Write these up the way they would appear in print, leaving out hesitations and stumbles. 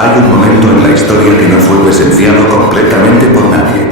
Hay un momento en la historia que no fue presenciado completamente por nadie.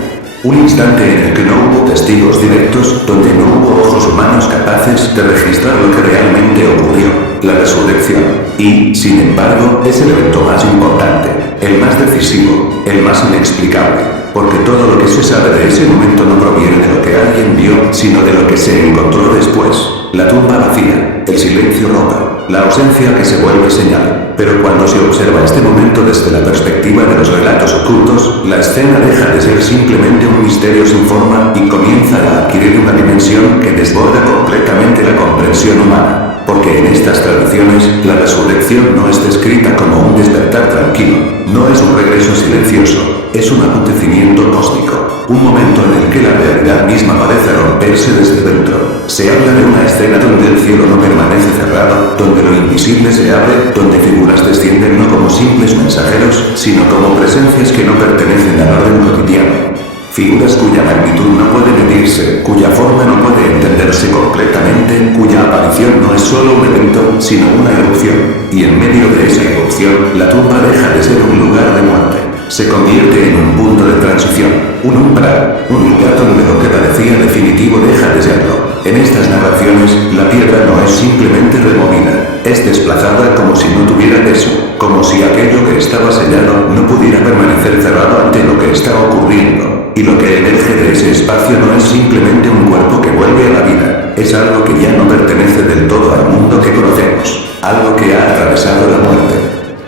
Un instante en el que no hubo testigos directos, donde no hubo ojos humanos capaces de registrar lo que realmente ocurrió, la resurrección. Y, sin embargo, es el evento más importante, el más decisivo, el más inexplicable, porque todo lo que se sabe de ese momento no proviene de lo que alguien vio, sino de lo que se encontró después. La tumba vacía, el silencio roto, la ausencia que se vuelve señal. Pero cuando se observa este momento desde la perspectiva de los relatos ocultos, la escena deja de ser simplemente un misterio sin forma y comienza a adquirir una dimensión que desborda completamente la comprensión humana. Porque en estas tradiciones, la resurrección no es descrita como un despertar tranquilo, no es un regreso silencioso, es un acontecimiento cósmico, un momento en el que la realidad misma parece romperse desde dentro. Se habla de una escena donde el cielo no permanece cerrado, donde lo invisible se abre, donde figuras descienden no como simples mensajeros, sino como presencias que no pertenecen al orden cotidiano. Figuras cuya magnitud no puede medirse, cuya forma no puede entenderse completamente, cuya aparición no es solo un evento, sino una erupción. Y en medio de esa erupción, la tumba deja de ser un lugar de muerte. Se convierte en un punto de transición, un umbral, un lugar donde lo que parecía definitivo deja de serlo. En estas narraciones, la piedra no es simplemente removida, es desplazada como si no tuviera peso, como si aquello que estaba sellado no pudiera permanecer cerrado ante lo que está ocurriendo. Y lo que emerge de ese espacio no es simplemente un cuerpo que vuelve a la vida, es algo que ya no pertenece del todo al mundo que conocemos, algo que ha atravesado la muerte.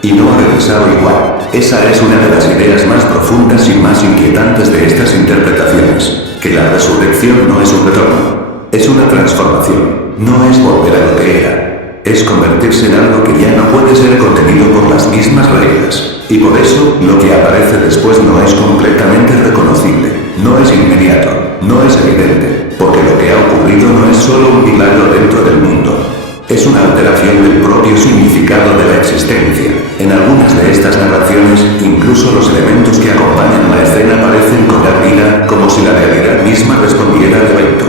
Y no ha regresado igual. Esa es una de las ideas más profundas y más inquietantes de estas interpretaciones, que la resurrección no es un retorno, es una transformación, no es volver a lo que era, es convertirse en algo que ya no puede ser contenido por las mismas reglas. Y por eso, lo que aparece después no es completamente reconocible, no es inmediato, no es evidente, porque lo que ha ocurrido no es solo un milagro dentro del mundo. Es una alteración del propio significado de la existencia. En algunas de estas narraciones, incluso los elementos que acompañan la escena parecen cobrar vida, como si la realidad misma respondiera al evento.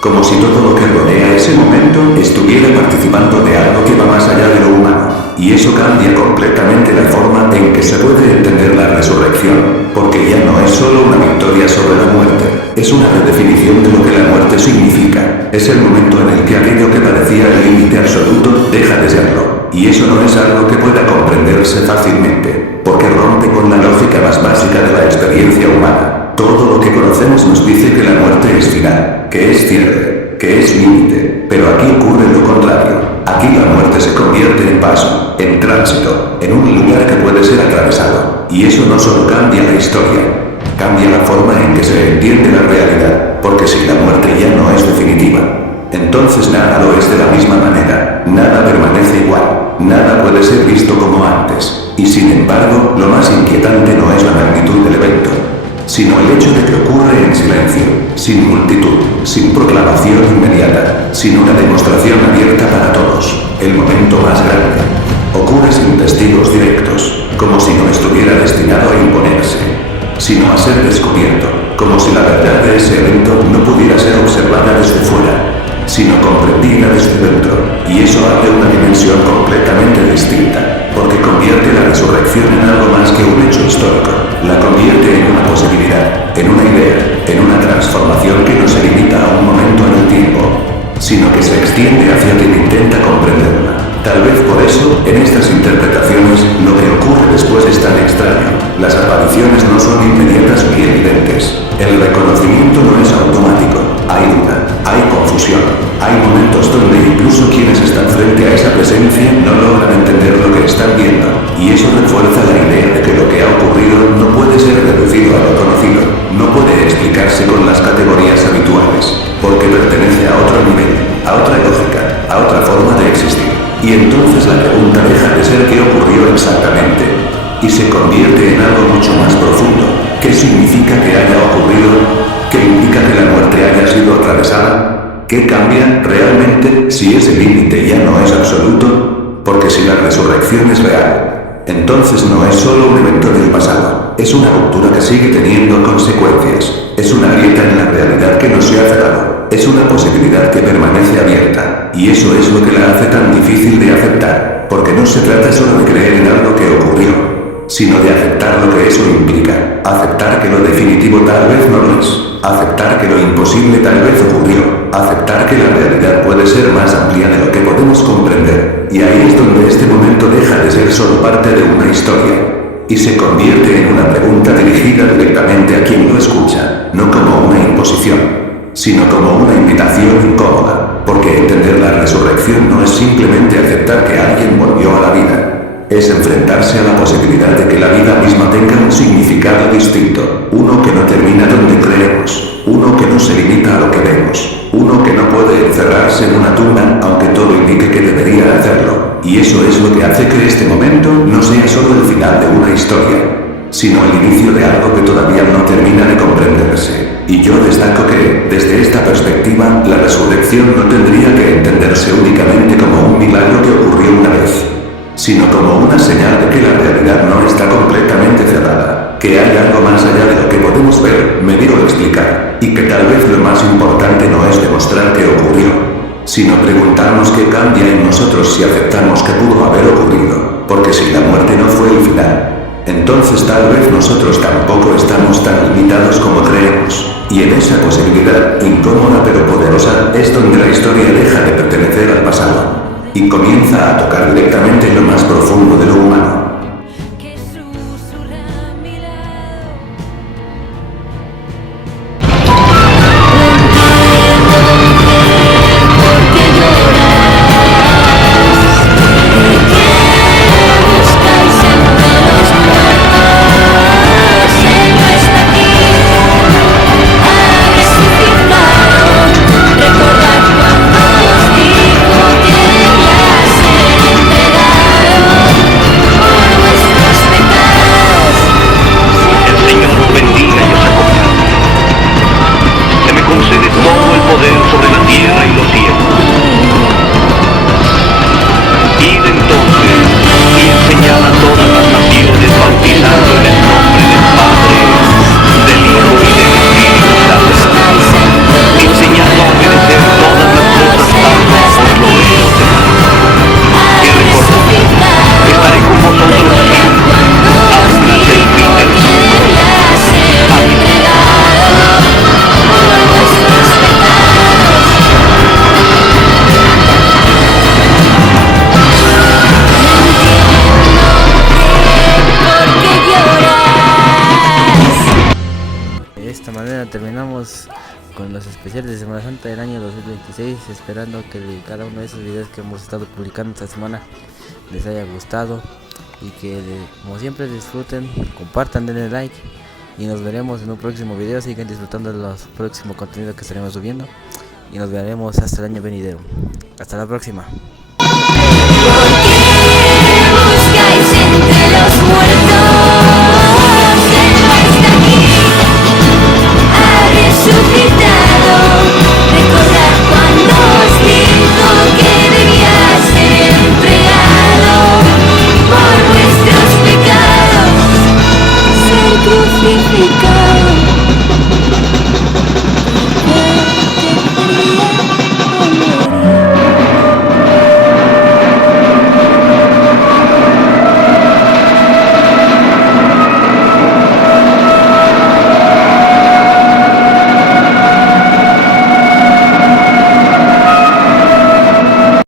Como si todo lo que rodea ese momento estuviera participando de algo que va más allá de lo humano. Y eso cambia completamente la forma en que se puede entender la resurrección, porque ya no es solo una victoria sobre la muerte, es una redefinición de lo que la muerte significa. Es el momento en el que aquello que parecía el límite absoluto deja de serlo. Y eso no es algo que pueda comprenderse fácilmente, porque rompe con la lógica más básica de la experiencia humana. Todo lo que conocemos nos dice que la muerte es final, que es cierre, que es límite, pero aquí ocurre lo contrario. Aquí la muerte se convierte en paso, en tránsito, en un lugar que puede ser atravesado. Y eso no solo cambia la historia, cambia la forma en que se entiende la realidad, porque si la muerte ya no es definitiva, entonces nada lo es de la misma manera, nada permanece igual, nada puede ser visto como antes. Y sin embargo, lo más inquietante no es la magnitud del evento, sino el hecho de que ocurre en silencio, sin multitud, sin proclamación inmediata, sin una demostración abierta para todos, el momento más grande. Ocurre sin testigos directos, como si no estuviera destinado a imponerse, sino a ser descubierto, como si la verdad de ese evento no pudiera ser observada desde fuera, sino comprendida desde dentro, y eso hace una dimensión completamente distinta, porque convierte la resurrección en algo más que un hecho histórico, la convierte en una posibilidad, en una idea, en una transformación que no se limita a un momento en el tiempo, sino que se extiende hacia quien intenta comprenderla. Tal vez por eso, en estas interpretaciones, lo que ocurre después es tan extraño. Las apariciones no son inmediatas ni evidentes. El reconocimiento no es automático. Hay duda, hay confusión, hay momentos donde incluso quienes están frente a esa presencia no logran entender lo que están viendo. Y eso refuerza la idea de que lo que ha ocurrido no puede ser reducido a lo conocido, no puede explicarse con las categorías habituales, porque pertenece a otro nivel, a otra lógica, a otra forma de existir. Y entonces la pregunta deja de ser qué ocurrió exactamente, y se convierte en algo mucho más profundo. ¿Qué significa que haya ocurrido? ¿Qué implica que la muerte haya sido atravesada? ¿Qué cambia realmente si ese límite ya no es absoluto? Porque si la resurrección es real, entonces no es solo un evento del pasado, es una ruptura que sigue teniendo consecuencias, es una grieta en la realidad que no se ha cerrado, es una posibilidad que permanece abierta, y eso es lo que la hace tan difícil de aceptar, porque no se trata solo de creer en algo que ocurrió, sino de aceptar lo que eso implica, aceptar que lo definitivo tal vez no lo es, aceptar que lo imposible tal vez ocurrió, aceptar que la realidad puede ser más amplia de lo que podemos comprender, y ahí es donde este momento deja de ser solo parte de una historia y se convierte en una pregunta dirigida directamente a quien lo escucha, no como una imposición, sino como una invitación incómoda, porque entender la resurrección no es simplemente aceptar que alguien volvió a la vida, es enfrentarse a la posibilidad de que la vida misma tenga un significado distinto, uno que no termina donde creemos, uno que no se limita a lo que vemos, uno que no puede encerrarse en una tumba, aunque todo indique que debería hacerlo. Y eso es lo que hace que este momento no sea solo el final de una historia, sino el inicio de algo que todavía no termina de comprenderse. Y yo destaco que, desde esta perspectiva, la resurrección no tendría que entenderse únicamente como un milagro que ocurrió una vez, sino como una señal de que la realidad no está completamente cerrada, que hay algo más allá de lo que podemos ver, medir o explicar, y que tal vez lo más importante no es demostrar que ocurrió, sino preguntarnos qué cambia en nosotros si aceptamos que pudo haber ocurrido, porque si la muerte no fue el final, entonces tal vez nosotros tampoco estamos tan limitados como creemos, y en esa posibilidad, incómoda pero poderosa, es donde la historia deja de pertenecer al pasado, y comienza a tocar directamente lo más profundo de lo humano. De esta manera terminamos con los especiales de Semana Santa del año 2026, esperando que cada uno de esos videos que hemos estado publicando esta semana les haya gustado y que como siempre disfruten, compartan, denle like y nos veremos en un próximo video. Sigan disfrutando de los próximos contenidos que estaremos subiendo y nos veremos hasta el año venidero. Hasta la próxima.